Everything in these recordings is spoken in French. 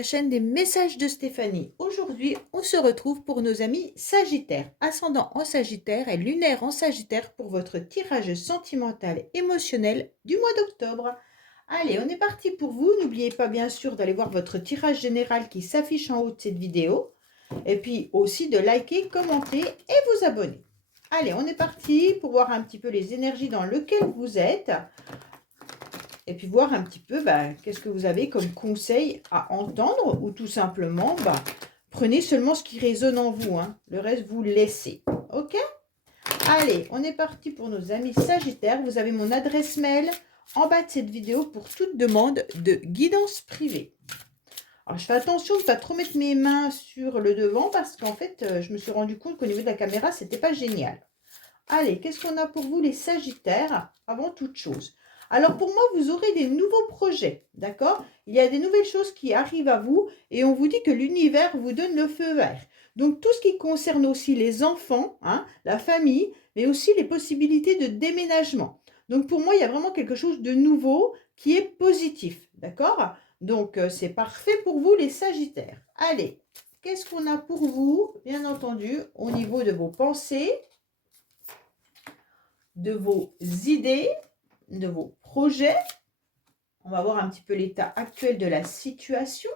la chaîne des messages de Stéphanie. Aujourd'hui, on se retrouve pour nos amis Sagittaires, ascendant en Sagittaire et lunaire en Sagittaire pour votre tirage sentimental émotionnel du mois d'octobre. Allez, on est parti pour vous. N'oubliez pas bien sûr d'aller voir votre tirage général qui s'affiche en haut de cette vidéo. Et puis aussi de liker, commenter et vous abonner. Allez, on est parti pour voir un petit peu les énergies dans lesquelles vous êtes. Et puis voir un petit peu qu'est-ce que vous avez comme conseil à entendre ou tout simplement prenez seulement ce qui résonne en vous. Le reste, vous laissez. Ok? Allez, on est parti pour nos amis Sagittaires. Vous avez mon adresse mail en bas de cette vidéo pour toute demande de guidance privée. Alors, je fais attention de ne pas trop mettre mes mains sur le devant parce qu'en fait, je me suis rendu compte qu'au niveau de la caméra, c'était pas génial. Allez, qu'est-ce qu'on a pour vous les Sagittaires avant toute chose? Alors pour moi, vous aurez des nouveaux projets, d'accord? Il y a des nouvelles choses qui arrivent à vous et on vous dit que l'univers vous donne le feu vert. Donc tout ce qui concerne aussi les enfants, la famille, mais aussi les possibilités de déménagement. Donc pour moi, il y a vraiment quelque chose de nouveau qui est positif, d'accord? Donc c'est parfait pour vous les Sagittaires. Allez, qu'est-ce qu'on a pour vous, bien entendu, au niveau de vos pensées, de vos idées, de vos projets. On va voir un petit peu l'état actuel de la situation.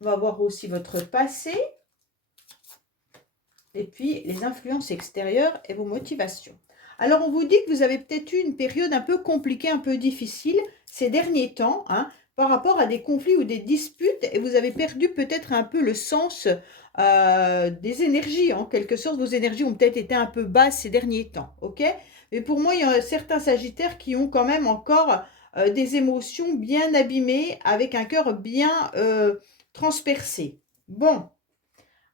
On va voir aussi votre passé. Et puis les influences extérieures et vos motivations. Alors on vous dit que vous avez peut-être eu une période un peu compliquée, un peu difficile ces derniers temps, par rapport à des conflits ou des disputes, et vous avez perdu peut-être un peu le sens des énergies. En quelque sorte, vos énergies ont peut-être été un peu basses ces derniers temps, ok? Mais pour moi, il y a certains Sagittaires qui ont quand même encore des émotions bien abîmées, avec un cœur bien transpercé. Bon,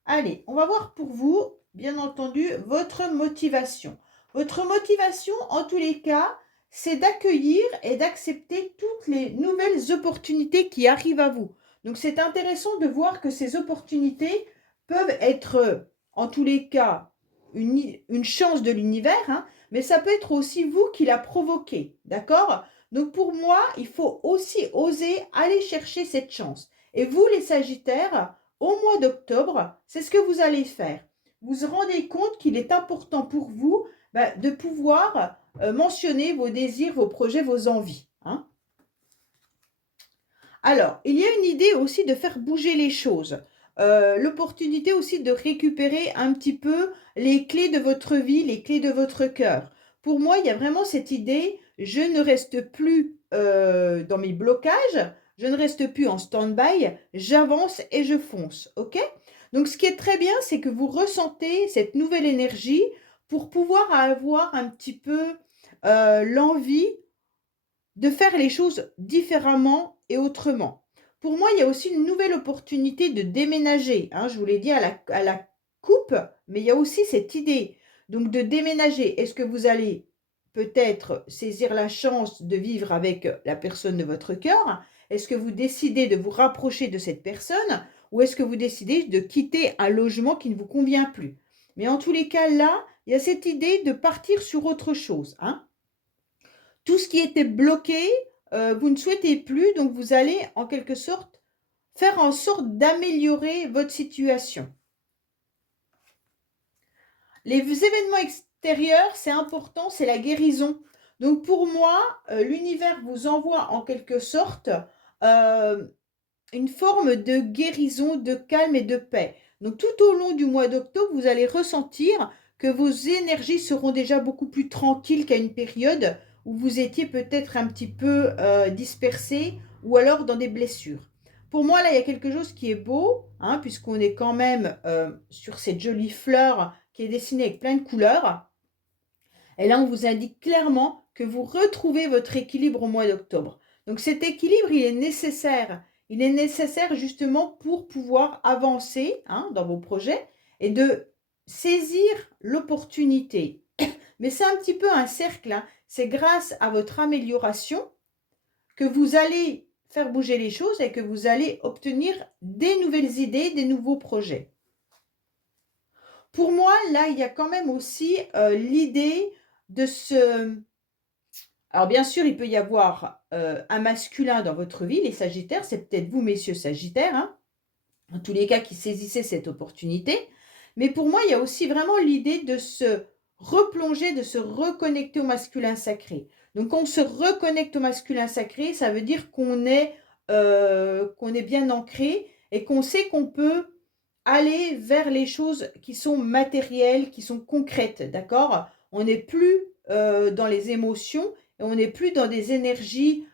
allez, on va voir pour vous, bien entendu, votre motivation. Votre motivation, en tous les cas, c'est d'accueillir et d'accepter toutes les nouvelles opportunités qui arrivent à vous. Donc, c'est intéressant de voir que ces opportunités peuvent être, en tous les cas, une chance de l'univers, mais ça peut être aussi vous qui la provoquez, d'accord? Donc, pour moi, il faut aussi oser aller chercher cette chance. Et vous, les Sagittaires, au mois d'octobre, c'est ce que vous allez faire. Vous vous rendez compte qu'il est important pour vous de pouvoir mentionner vos désirs, vos projets, vos envies. Alors, il y a une idée aussi de faire bouger les choses. L'opportunité aussi de récupérer un petit peu les clés de votre vie, les clés de votre cœur. Pour moi, il y a vraiment cette idée, je ne reste plus dans mes blocages, je ne reste plus en stand-by, j'avance et je fonce, ok? Donc, ce qui est très bien, c'est que vous ressentez cette nouvelle énergie pour pouvoir avoir un petit peu l'envie de faire les choses différemment et autrement. Pour moi, il y a aussi une nouvelle opportunité de déménager. Je vous l'ai dit à la coupe, mais il y a aussi cette idée donc de déménager. Est-ce que vous allez peut-être saisir la chance de vivre avec la personne de votre cœur? Est-ce que vous décidez de vous rapprocher de cette personne? Ou est-ce que vous décidez de quitter un logement qui ne vous convient plus? Mais en tous les cas, là, il y a cette idée de partir sur autre chose. Tout ce qui était bloqué, vous ne souhaitez plus, donc vous allez en quelque sorte faire en sorte d'améliorer votre situation. Les événements extérieurs, c'est important, c'est la guérison. Donc pour moi, l'univers vous envoie en quelque sorte une forme de guérison, de calme et de paix. Donc tout au long du mois d'octobre, vous allez ressentir que vos énergies seront déjà beaucoup plus tranquilles qu'à une période où vous étiez peut-être un petit peu dispersé ou alors dans des blessures. Pour moi, là, il y a quelque chose qui est beau, puisqu'on est quand même sur cette jolie fleur qui est dessinée avec plein de couleurs. Et là, on vous indique clairement que vous retrouvez votre équilibre au mois d'octobre. Donc cet équilibre, il est nécessaire. Il est nécessaire justement pour pouvoir avancer dans vos projets et de saisir l'opportunité. Mais c'est un petit peu un cercle. C'est grâce à votre amélioration que vous allez faire bouger les choses et que vous allez obtenir des nouvelles idées, des nouveaux projets. Pour moi, là, il y a quand même aussi l'idée de se Alors bien sûr, il peut y avoir un masculin dans votre vie, les Sagittaires, c'est peut-être vous, messieurs Sagittaires, hein, en tous les cas, qui saisissez cette opportunité. Mais pour moi, il y a aussi vraiment l'idée de se replonger, de se reconnecter au masculin sacré. Donc, quand on se reconnecte au masculin sacré, ça veut dire qu'on est bien ancré et qu'on sait qu'on peut aller vers les choses qui sont matérielles, qui sont concrètes, d'accord? On n'est plus dans les émotions et on n'est plus dans des énergies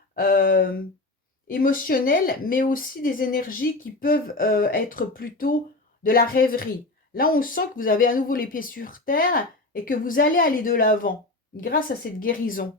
émotionnelles, mais aussi des énergies qui peuvent être plutôt de la rêverie. Là, on sent que vous avez à nouveau les pieds sur terre et que vous allez aller de l'avant grâce à cette guérison.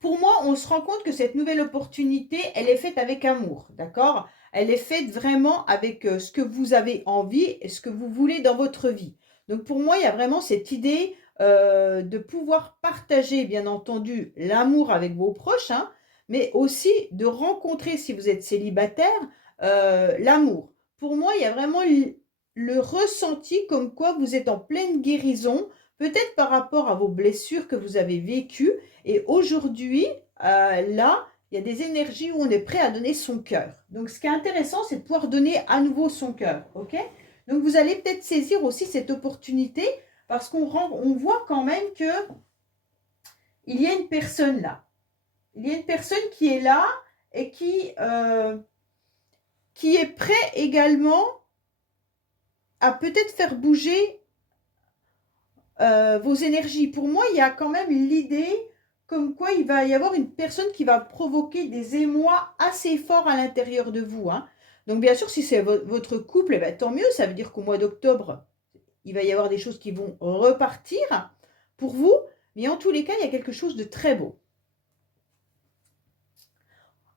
Pour moi, on se rend compte que cette nouvelle opportunité, elle est faite avec amour, d'accord? Elle est faite vraiment avec ce que vous avez envie et ce que vous voulez dans votre vie. Donc pour moi, il y a vraiment cette idée de pouvoir partager, bien entendu, l'amour avec vos proches, hein, mais aussi de rencontrer, si vous êtes célibataire, l'amour. Pour moi, il y a vraiment le ressenti comme quoi vous êtes en pleine guérison, peut-être par rapport à vos blessures que vous avez vécues, et aujourd'hui, là, il y a des énergies où on est prêt à donner son cœur. Donc, ce qui est intéressant, c'est de pouvoir donner à nouveau son cœur. OK? Donc, vous allez peut-être saisir aussi cette opportunité parce on voit quand même qu'il y a une personne là. Il y a une personne qui est là et qui est prêt également à peut-être faire bouger vos énergies. Pour moi, il y a quand même l'idée comme quoi il va y avoir une personne qui va provoquer des émois assez forts à l'intérieur de vous, hein. Donc bien sûr, si c'est votre couple, eh ben, tant mieux, ça veut dire qu'au mois d'octobre, il va y avoir des choses qui vont repartir pour vous, mais en tous les cas, il y a quelque chose de très beau.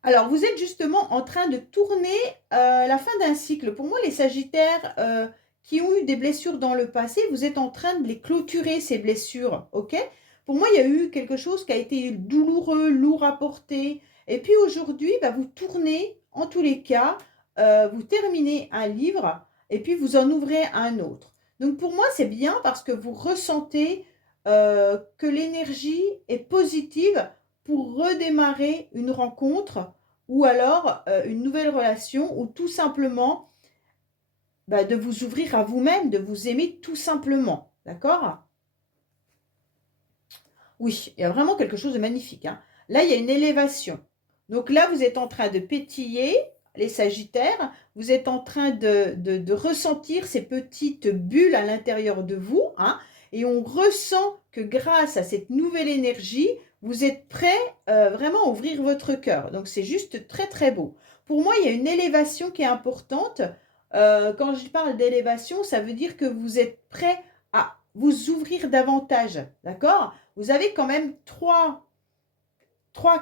Alors, vous êtes justement en train de tourner la fin d'un cycle. Pour moi, les Sagittaires qui ont eu des blessures dans le passé, vous êtes en train de les clôturer, ces blessures, ok? Pour moi, il y a eu quelque chose qui a été douloureux, lourd à porter. Et puis aujourd'hui, bah, vous tournez, en tous les cas, vous terminez un livre et puis vous en ouvrez un autre. Donc pour moi, c'est bien parce que vous ressentez que l'énergie est positive pour redémarrer une rencontre ou alors une nouvelle relation ou tout simplement bah, de vous ouvrir à vous-même, de vous aimer tout simplement. D'accord? Oui, il y a vraiment quelque chose de magnifique, hein. Là, il y a une élévation. Donc là, vous êtes en train de pétiller, les Sagittaires, vous êtes en train de ressentir ces petites bulles à l'intérieur de vous, hein, et on ressent que grâce à cette nouvelle énergie, vous êtes prêt vraiment à ouvrir votre cœur. Donc c'est juste très très beau. Pour moi, il y a une élévation qui est importante. Quand je parle d'élévation, ça veut dire que vous êtes prêt à vous ouvrir davantage, d'accord? Vous avez quand même trois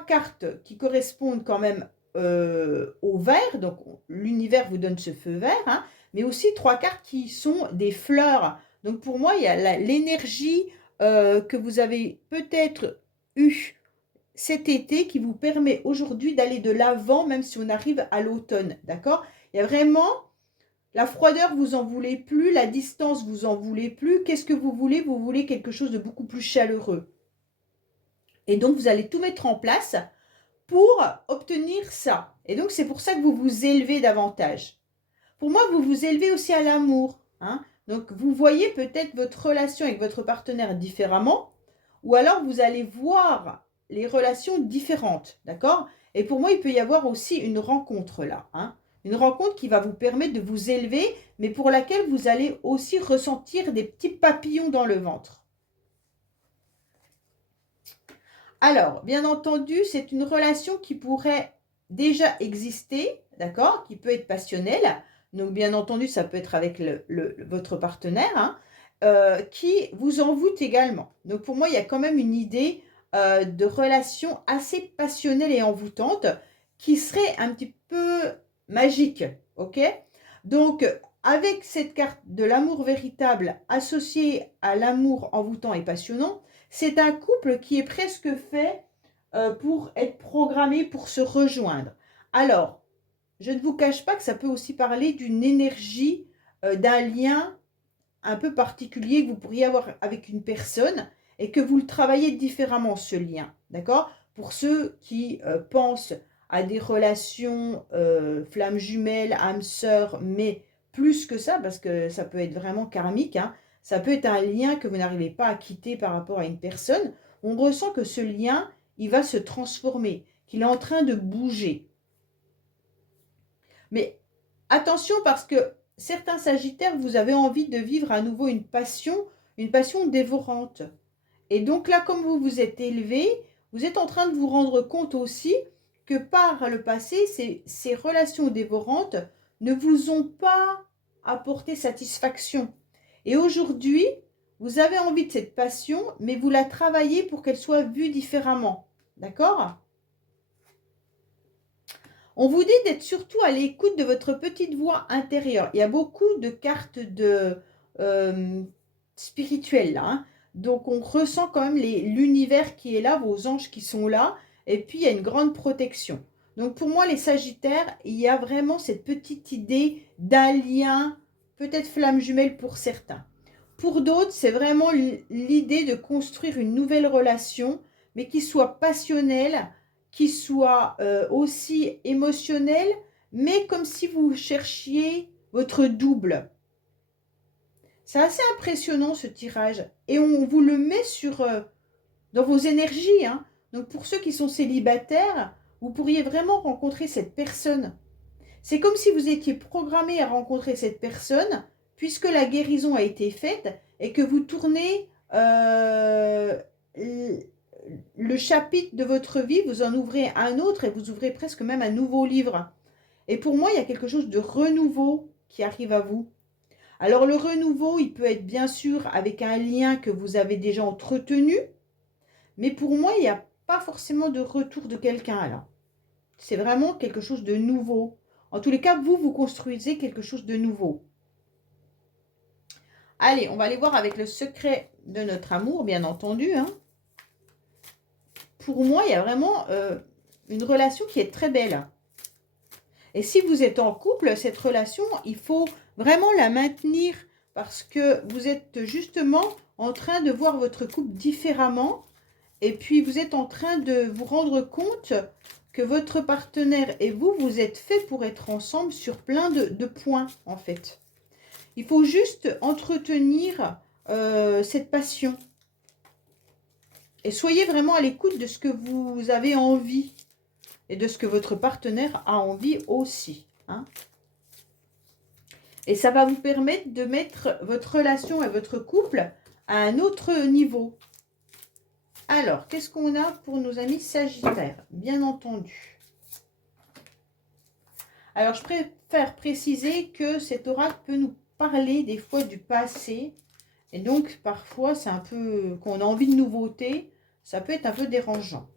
cartes qui correspondent quand même au vert, donc l'univers vous donne ce feu vert, hein, mais aussi trois cartes qui sont des fleurs. Donc pour moi, il y a l'énergie que vous avez peut-être eue cet été qui vous permet aujourd'hui d'aller de l'avant, même si on arrive à l'automne, d'accord? Il y a vraiment la froideur, vous en voulez plus, la distance, vous en voulez plus. Qu'est-ce que vous voulez? Vous voulez quelque chose de beaucoup plus chaleureux. Et donc, vous allez tout mettre en place pour obtenir ça. Et donc, c'est pour ça que vous vous élevez davantage. Pour moi, vous vous élevez aussi à l'amour, hein. Donc, vous voyez peut-être votre relation avec votre partenaire différemment, ou alors vous allez voir les relations différentes, d'accord? Et pour moi, il peut y avoir aussi une rencontre là, hein. Une rencontre qui va vous permettre de vous élever, mais pour laquelle vous allez aussi ressentir des petits papillons dans le ventre. Alors, bien entendu, c'est une relation qui pourrait déjà exister, d'accord? Qui peut être passionnelle. Donc, bien entendu, ça peut être avec votre partenaire, hein, qui vous envoûte également. Donc, pour moi, il y a quand même une idée de relation assez passionnelle et envoûtante qui serait un petit peu magique, ok? Donc, avec cette carte de l'amour véritable associée à l'amour envoûtant et passionnant, c'est un couple qui est presque fait pour être programmé pour se rejoindre. Alors, je ne vous cache pas que ça peut aussi parler d'une énergie, d'un lien un peu particulier que vous pourriez avoir avec une personne et que vous le travaillez différemment, ce lien, d'accord? Pour ceux qui pensent à des relations flammes jumelles, âmes sœurs, mais plus que ça, parce que ça peut être vraiment karmique, hein, ça peut être un lien que vous n'arrivez pas à quitter par rapport à une personne. On ressent que ce lien, il va se transformer, qu'il est en train de bouger. Mais attention parce que certains Sagittaires, vous avez envie de vivre à nouveau une passion dévorante. Et donc là, comme vous vous êtes élevé, vous êtes en train de vous rendre compte aussi que par le passé, ces relations dévorantes ne vous ont pas apporté satisfaction. Et aujourd'hui, vous avez envie de cette passion, mais vous la travaillez pour qu'elle soit vue différemment. D'accord? On vous dit d'être surtout à l'écoute de votre petite voix intérieure. Il y a beaucoup de cartes spirituelles là, hein. Donc on ressent quand même l'univers qui est là, vos anges qui sont là, et puis il y a une grande protection. Donc pour moi les Sagittaires, il y a vraiment cette petite idée d'un lien, peut-être flamme jumelle pour certains. Pour d'autres, c'est vraiment l'idée de construire une nouvelle relation, mais qui soit passionnelle, qui soit aussi émotionnel, mais comme si vous cherchiez votre double. C'est assez impressionnant ce tirage. Et on vous le met dans vos énergies, hein. Donc pour ceux qui sont célibataires, vous pourriez vraiment rencontrer cette personne. C'est comme si vous étiez programmé à rencontrer cette personne, puisque la guérison a été faite, et que vous tournez le chapitre de votre vie, vous en ouvrez un autre et vous ouvrez presque même un nouveau livre. Et pour moi, il y a quelque chose de renouveau qui arrive à vous. Alors le renouveau, il peut être bien sûr avec un lien que vous avez déjà entretenu, mais pour moi, il n'y a pas forcément de retour de quelqu'un là. C'est vraiment quelque chose de nouveau. En tous les cas, vous construisez quelque chose de nouveau. Allez, on va aller voir avec le secret de notre amour, bien entendu, hein. Pour moi, il y a vraiment une relation qui est très belle. Et si vous êtes en couple, cette relation, il faut vraiment la maintenir parce que vous êtes justement en train de voir votre couple différemment et puis vous êtes en train de vous rendre compte que votre partenaire et vous, vous êtes fait pour être ensemble sur plein de points en fait. Il faut juste entretenir cette passion. Et soyez vraiment à l'écoute de ce que vous avez envie et de ce que votre partenaire a envie aussi, hein. Et ça va vous permettre de mettre votre relation et votre couple à un autre niveau. Alors, qu'est-ce qu'on a pour nos amis Sagittaires? Bien entendu. Alors, je préfère préciser que cet oracle peut nous parler des fois du passé. Et donc, parfois, c'est un peu, quand on a envie de nouveauté, ça peut être un peu dérangeant.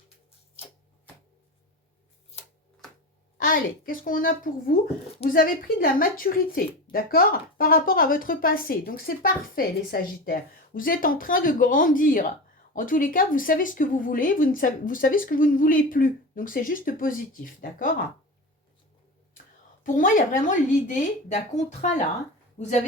Allez, qu'est-ce qu'on a pour vous? Vous avez pris de la maturité, d'accord? Par rapport à votre passé. Donc, c'est parfait, les Sagittaires. Vous êtes en train de grandir. En tous les cas, vous savez ce que vous voulez, vous savez ce que vous ne voulez plus. Donc, c'est juste positif, d'accord? Pour moi, il y a vraiment l'idée d'un contrat là, hein.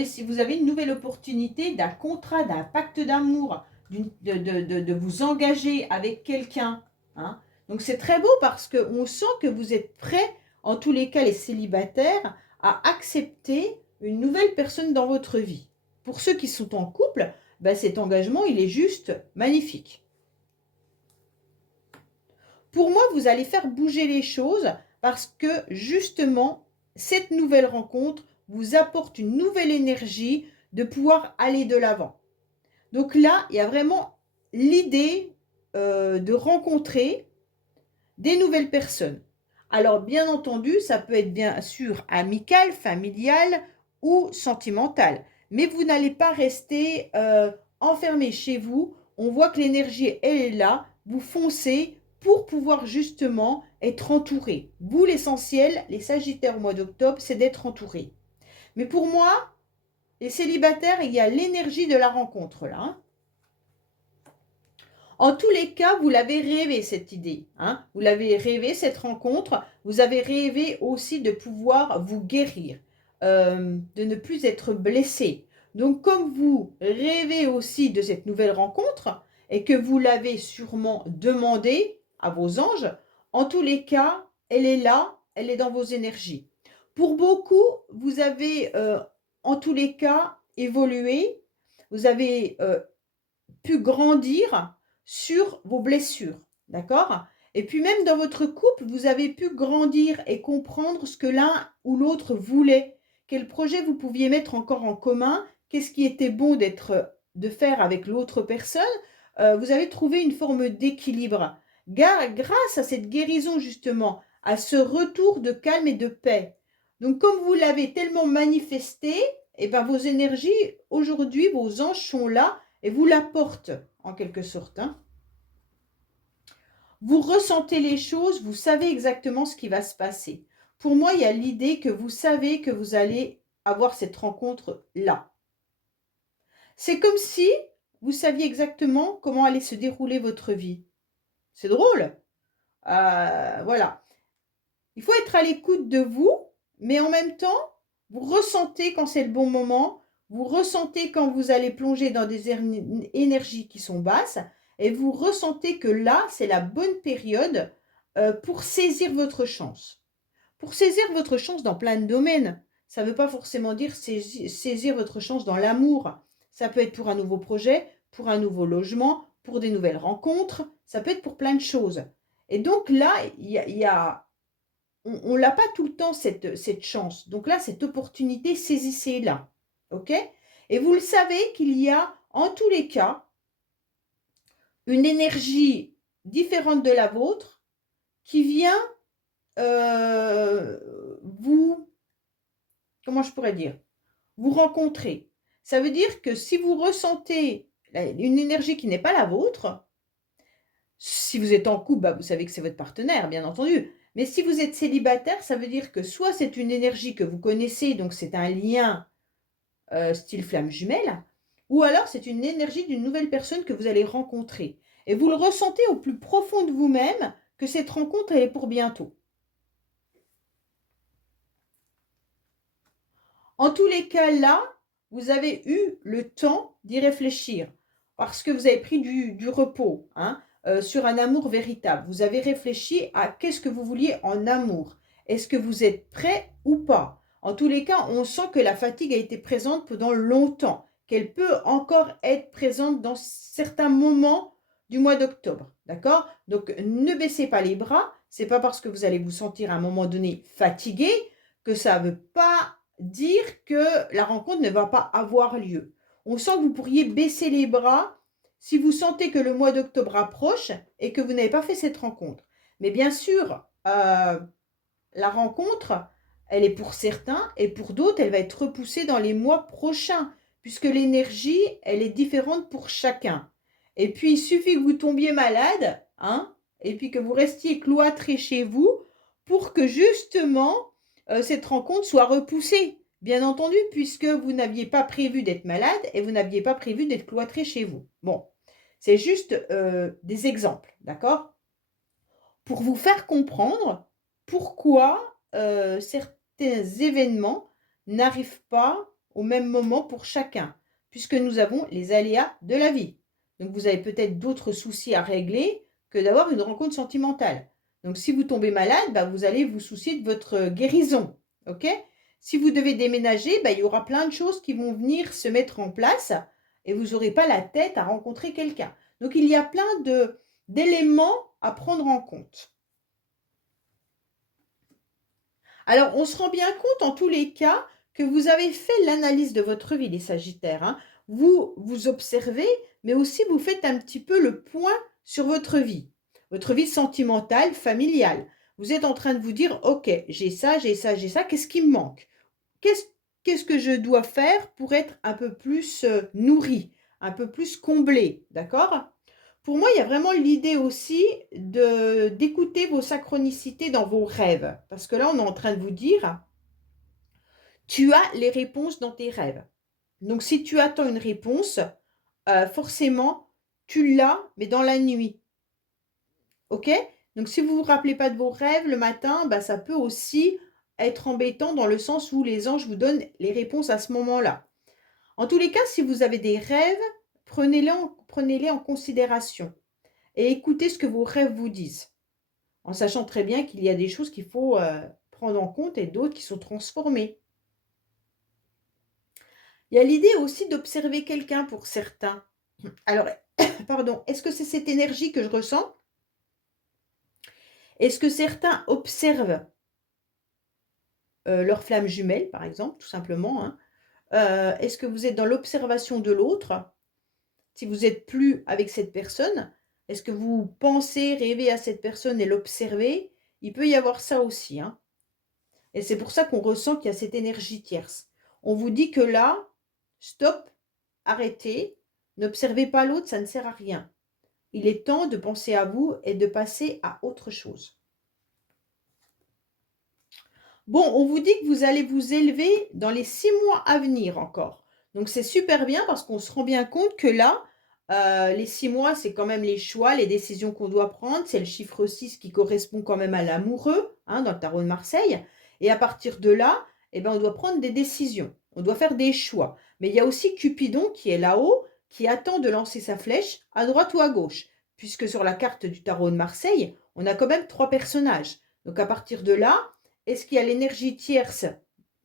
Si vous avez une nouvelle opportunité d'un contrat, d'un pacte d'amour, de vous engager avec quelqu'un, hein. Donc, c'est très beau parce qu'on sent que vous êtes prêts, en tous les cas les célibataires, à accepter une nouvelle personne dans votre vie. Pour ceux qui sont en couple, ben, cet engagement, il est juste magnifique. Pour moi, vous allez faire bouger les choses parce que justement, cette nouvelle rencontre vous apporte une nouvelle énergie de pouvoir aller de l'avant. Donc là, il y a vraiment l'idée de rencontrer des nouvelles personnes. Alors, bien entendu, ça peut être bien sûr amical, familial ou sentimental. Mais vous n'allez pas rester enfermé chez vous. On voit que l'énergie, elle est là. Vous foncez pour pouvoir justement être entouré. Vous, l'essentiel, les Sagittaires au mois d'octobre, c'est d'être entouré. Mais pour moi, les célibataires, il y a l'énergie de la rencontre là, hein. En tous les cas, vous l'avez rêvé cette idée, hein. Vous l'avez rêvé cette rencontre. Vous avez rêvé aussi de pouvoir vous guérir, de ne plus être blessé. Donc, comme vous rêvez aussi de cette nouvelle rencontre, et que vous l'avez sûrement demandé à vos anges, en tous les cas, elle est là, elle est dans vos énergies. Pour beaucoup, vous avez en tous les cas évolué, vous avez pu grandir sur vos blessures, d'accord? Et puis même dans votre couple, vous avez pu grandir et comprendre ce que l'un ou l'autre voulait, quel projet vous pouviez mettre encore en commun, qu'est-ce qui était bon de faire avec l'autre personne. Vous avez trouvé une forme d'équilibre. Grâce à cette guérison justement, à ce retour de calme et de paix. Donc comme vous l'avez tellement manifesté, et ben vos énergies, aujourd'hui, vos anges sont là et vous la portent en quelque sorte. Hein. Vous ressentez les choses, vous savez exactement ce qui va se passer. Pour moi, il y a l'idée que vous savez que vous allez avoir cette rencontre-là. C'est comme si vous saviez exactement comment allait se dérouler votre vie. C'est drôle. Voilà. Il faut être à l'écoute de vous, mais en même temps, vous ressentez quand c'est le bon moment, vous ressentez quand vous allez plonger dans des énergies qui sont basses, et vous ressentez que là, c'est la bonne période pour saisir votre chance. Pour saisir votre chance dans plein de domaines. Ça ne veut pas forcément dire saisir votre chance dans l'amour. Ça peut être pour un nouveau projet, pour un nouveau logement, pour des nouvelles rencontres. Ça peut être pour plein de choses. Et donc là, on l'a pas tout le temps, cette chance. Donc là, cette opportunité, saisissez-la. OK? Et vous le savez qu'il y a, en tous les cas, une énergie différente de la vôtre qui vient vous, comment je pourrais dire, vous rencontrer. Ça veut dire que si vous ressentez une énergie qui n'est pas la vôtre, si vous êtes en couple, bah, vous savez que c'est votre partenaire, bien entendu. Mais si vous êtes célibataire, ça veut dire que soit c'est une énergie que vous connaissez, donc c'est un lien style flamme jumelle, ou alors c'est une énergie d'une nouvelle personne que vous allez rencontrer. Et vous le ressentez au plus profond de vous-même que cette rencontre, elle est pour bientôt. En tous les cas, là, vous avez eu le temps d'y réfléchir parce que vous avez pris du repos hein, sur un amour véritable. Vous avez réfléchi à qu'est-ce que vous vouliez en amour. Est-ce que vous êtes prêt ou pas? En tous les cas, on sent que la fatigue a été présente pendant longtemps, qu'elle peut encore être présente dans certains moments du mois d'octobre. D'accord? Donc, ne baissez pas les bras. C'est pas parce que vous allez vous sentir à un moment donné fatigué que ça ne veut pas dire que la rencontre ne va pas avoir lieu. On sent que vous pourriez baisser les bras si vous sentez que le mois d'octobre approche et que vous n'avez pas fait cette rencontre. Mais bien sûr, la rencontre, elle est pour certains et pour d'autres, elle va être repoussée dans les mois prochains puisque l'énergie, elle est différente pour chacun. Et puis, il suffit que vous tombiez malade, hein, et puis que vous restiez cloîtré chez vous pour que justement cette rencontre soit repoussée, bien entendu, puisque vous n'aviez pas prévu d'être malade et vous n'aviez pas prévu d'être cloîtré chez vous. Bon, c'est juste des exemples, d'accord? Pour vous faire comprendre pourquoi certains événements n'arrivent pas au même moment pour chacun, puisque nous avons les aléas de la vie. Donc vous avez peut-être d'autres soucis à régler que d'avoir une rencontre sentimentale. Donc si vous tombez malade, bah, vous allez vous soucier de votre guérison. Ok? Si vous devez déménager, bah, il y aura plein de choses qui vont venir se mettre en place et vous n'aurez pas la tête à rencontrer quelqu'un. Donc il y a plein d'éléments à prendre en compte. Alors, on se rend bien compte en tous les cas que vous avez fait l'analyse de votre vie, les Sagittaires. Hein. Vous vous observez, mais aussi vous faites un petit peu le point sur votre vie sentimentale, familiale. Vous êtes en train de vous dire, ok, j'ai ça, qu'est-ce qui me manque? Qu'est-ce que je dois faire pour être un peu plus nourri, un peu plus comblé, d'accord? Pour moi, il y a vraiment l'idée aussi d'écouter vos synchronicités dans vos rêves. Parce que là, on est en train de vous dire, tu as les réponses dans tes rêves. Donc, si tu attends une réponse, forcément, tu l'as, mais dans la nuit. OK? Donc, si vous ne vous rappelez pas de vos rêves le matin, bah, ça peut aussi être embêtant dans le sens où les anges vous donnent les réponses à ce moment-là. En tous les cas, si vous avez des rêves, prenez-les en considération et écoutez ce que vos rêves vous disent, en sachant très bien qu'il y a des choses qu'il faut prendre en compte et d'autres qui sont transformées. Il y a l'idée aussi d'observer quelqu'un pour certains. Alors, pardon, est-ce que c'est cette énergie que je ressens? Est-ce que certains observent leur flamme jumelle, par exemple, tout simplement, hein? Est-ce que vous êtes dans l'observation de l'autre? Si vous êtes plus avec cette personne, est-ce que vous pensez, rêvez à cette personne et l'observez? Il peut y avoir ça aussi, hein. Et c'est pour ça qu'on ressent qu'il y a cette énergie tierce. On vous dit que là, stop, arrêtez, n'observez pas l'autre, ça ne sert à rien. Il est temps de penser à vous et de passer à autre chose. Bon, on vous dit que vous allez vous élever dans les 6 mois à venir encore. Donc c'est super bien parce qu'on se rend bien compte que là, les 6 mois, c'est quand même les choix, les décisions qu'on doit prendre. C'est le chiffre 6 qui correspond quand même à l'amoureux, hein, dans le tarot de Marseille. Et à partir de là, eh ben, on doit prendre des décisions. On doit faire des choix. Mais il y a aussi Cupidon qui est là-haut, qui attend de lancer sa flèche à droite ou à gauche. Puisque sur la carte du tarot de Marseille, on a quand même 3 personnages. Donc à partir de là, est-ce qu'il y a l'énergie tierce?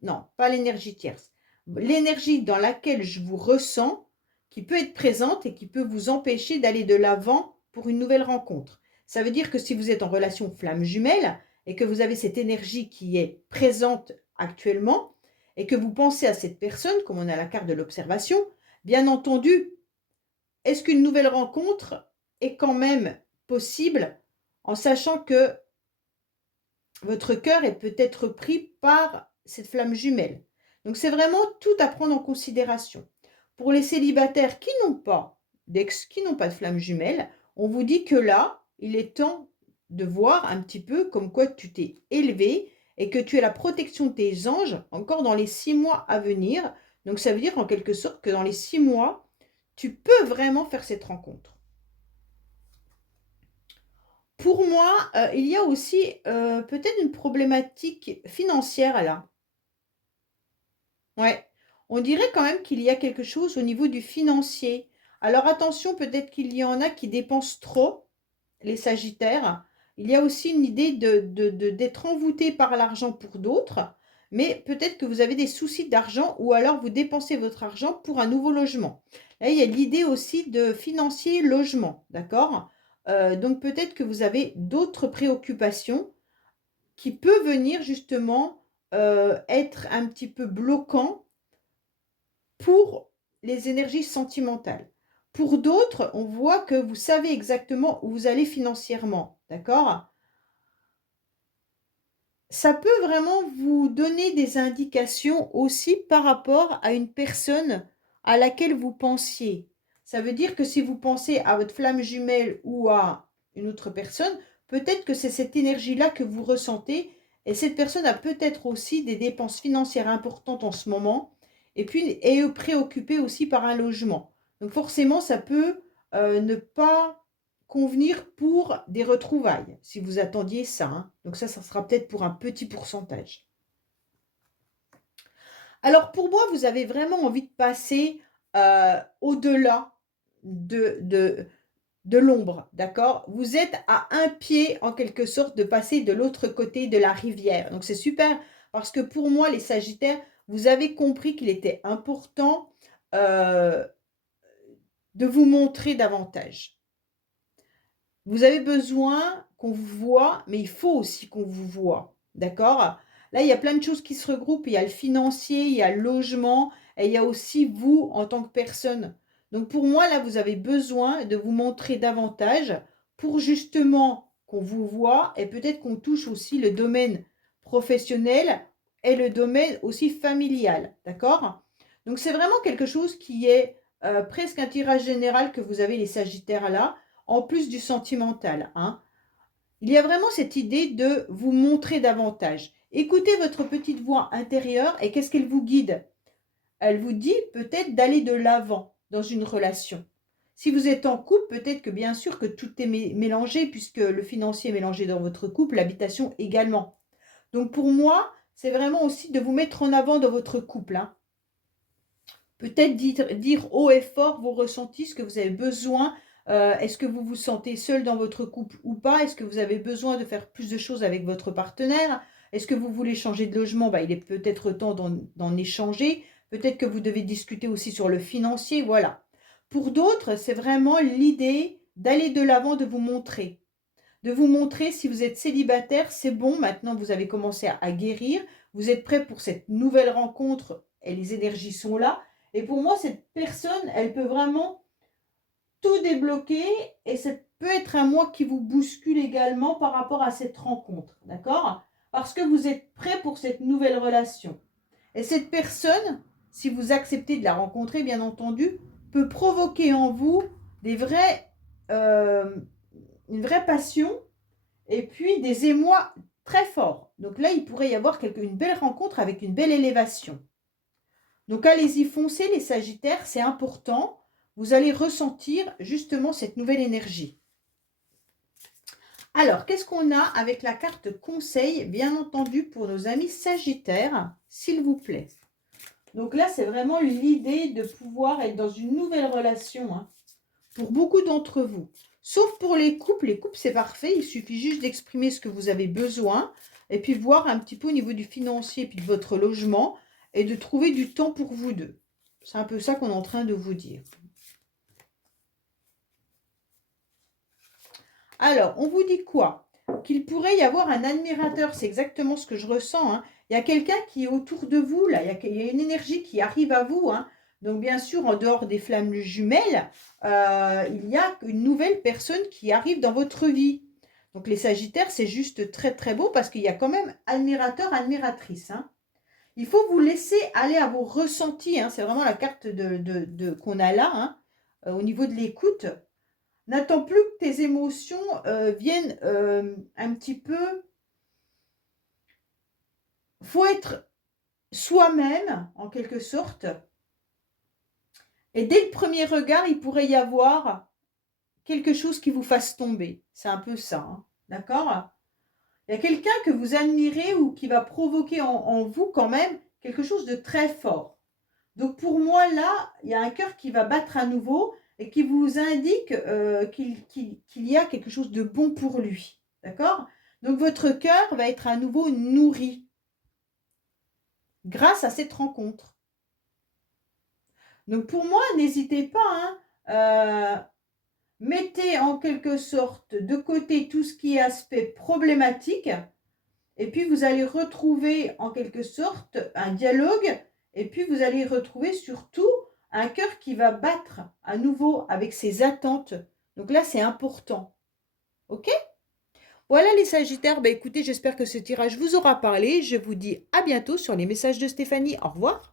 Non, pas l'énergie tierce. L'énergie dans laquelle je vous ressens, qui peut être présente et qui peut vous empêcher d'aller de l'avant pour une nouvelle rencontre. Ça veut dire que si vous êtes en relation flamme jumelle et que vous avez cette énergie qui est présente actuellement et que vous pensez à cette personne, comme on a la carte de l'observation, bien entendu, est-ce qu'une nouvelle rencontre est quand même possible en sachant que votre cœur est peut-être pris par cette flamme jumelle. Donc c'est vraiment tout à prendre en considération. Pour les célibataires qui n'ont pas d'ex, qui n'ont pas de flamme jumelle, on vous dit que là, il est temps de voir un petit peu comme quoi tu t'es élevé et que tu as la protection de tes anges encore dans les 6 mois à venir. Donc ça veut dire en quelque sorte que dans les 6 mois, tu peux vraiment faire cette rencontre. Pour moi, il y a aussi, peut-être une problématique financière là. Ouais, on dirait quand même qu'il y a quelque chose au niveau du financier. Alors attention, peut-être qu'il y en a qui dépensent trop, les sagittaires. Il y a aussi une idée d'être envoûté par l'argent pour d'autres, mais peut-être que vous avez des soucis d'argent ou alors vous dépensez votre argent pour un nouveau logement. Là, il y a l'idée aussi de financier logement, d'accord? Donc peut-être que vous avez d'autres préoccupations qui peuvent venir justement être un petit peu bloquants pour les énergies sentimentales. Pour d'autres, on voit que vous savez exactement où vous allez financièrement, d'accord? Ça peut vraiment vous donner des indications aussi par rapport à une personne à laquelle vous pensiez. Ça veut dire que si vous pensez à votre flamme jumelle ou à une autre personne, peut-être que c'est cette énergie-là que vous ressentez et cette personne a peut-être aussi des dépenses financières importantes en ce moment et puis est préoccupée aussi par un logement. Donc forcément, ça peut ne pas convenir pour des retrouvailles, si vous attendiez ça, hein. Donc ça sera peut-être pour un petit pourcentage. Alors pour moi, vous avez vraiment envie de passer, au-delà de l'ombre, d'accord? Vous êtes à un pied, en quelque sorte, de passer de l'autre côté de la rivière. Donc c'est super parce que pour moi, les sagittaires, vous avez compris qu'il était important, heu, de vous montrer davantage. Vous avez besoin qu'on vous voie, mais il faut aussi qu'on vous voie, d'accord? Là, il y a plein de choses qui se regroupent. Il y a le financier, il y a le logement et il y a aussi vous en tant que personne. Donc pour moi, là, vous avez besoin de vous montrer davantage pour justement qu'on vous voie et peut-être qu'on touche aussi le domaine professionnel et le domaine aussi familial, d'accord? Donc c'est vraiment quelque chose qui est, presque un tirage général que vous avez les sagittaires là, en plus du sentimental, hein. Il y a vraiment cette idée de vous montrer davantage. Écoutez votre petite voix intérieure et qu'est-ce qu'elle vous guide? Elle vous dit peut-être d'aller de l'avant dans une relation. Si vous êtes en couple, peut-être que bien sûr que tout est mélangé puisque le financier est mélangé dans votre couple, l'habitation également. Donc pour moi, c'est vraiment aussi de vous mettre en avant dans votre couple, hein. Peut-être dire haut et fort vos ressentis, ce que vous avez besoin. Est-ce que vous vous sentez seul dans votre couple ou pas? Est-ce que vous avez besoin de faire plus de choses avec votre partenaire? Est-ce que vous voulez changer de logement? Bah, il est peut-être temps d'en échanger. Peut-être que vous devez discuter aussi sur le financier, voilà. Pour d'autres, c'est vraiment l'idée d'aller de l'avant, de vous montrer. De vous montrer si vous êtes célibataire, c'est bon, maintenant vous avez commencé à guérir, vous êtes prêt pour cette nouvelle rencontre et les énergies sont là. Et pour moi, cette personne, elle peut vraiment tout débloquer et ça peut être un mois qui vous bouscule également par rapport à cette rencontre, d'accord? Parce que vous êtes prêt pour cette nouvelle relation. Et cette personne, si vous acceptez de la rencontrer, bien entendu, peut provoquer en vous des vrais, une vraie passion et puis des émois très forts. Donc là, il pourrait y avoir une belle rencontre avec une belle élévation. Donc allez-y, foncez les Sagittaires, c'est important. Vous allez ressentir justement cette nouvelle énergie. Alors, qu'est-ce qu'on a avec la carte conseil, bien entendu, pour nos amis Sagittaires, s'il vous plaît. Donc là, c'est vraiment l'idée de pouvoir être dans une nouvelle relation, hein, pour beaucoup d'entre vous. Sauf pour les couples c'est parfait, il suffit juste d'exprimer ce que vous avez besoin et puis voir un petit peu au niveau du financier et puis de votre logement et de trouver du temps pour vous deux. C'est un peu ça qu'on est en train de vous dire. Alors, on vous dit quoi? Qu'il pourrait y avoir un admirateur, c'est exactement ce que je ressens, hein. Il y a quelqu'un qui est autour de vous, là, il y a une énergie qui arrive à vous, hein. Donc, bien sûr, en dehors des flammes jumelles, il y a une nouvelle personne qui arrive dans votre vie. Donc, les Sagittaires, c'est juste très, très beau parce qu'il y a quand même admirateur, admiratrice, hein. Il faut vous laisser aller à vos ressentis, hein. C'est vraiment la carte qu'on a là, hein, au niveau de l'écoute. N'attends plus que tes émotions viennent un petit peu. Faut être soi-même, en quelque sorte. Et dès le premier regard, il pourrait y avoir quelque chose qui vous fasse tomber. C'est un peu ça, hein, d'accord? Il y a quelqu'un que vous admirez ou qui va provoquer en vous quand même quelque chose de très fort. Donc pour moi, là, il y a un cœur qui va battre à nouveau et qui vous indique qu'il y a quelque chose de bon pour lui. D'accord? Donc votre cœur va être à nouveau nourri grâce à cette rencontre. Donc pour moi, n'hésitez pas, hein, mettez en quelque sorte de côté tout ce qui est aspect problématique et puis vous allez retrouver en quelque sorte un dialogue et puis vous allez retrouver surtout un cœur qui va battre à nouveau avec ses attentes. Donc là, c'est important. OK? Voilà les Sagittaires. Bah, écoutez, j'espère que ce tirage vous aura parlé. Je vous dis à bientôt sur les messages de Stéphanie. Au revoir.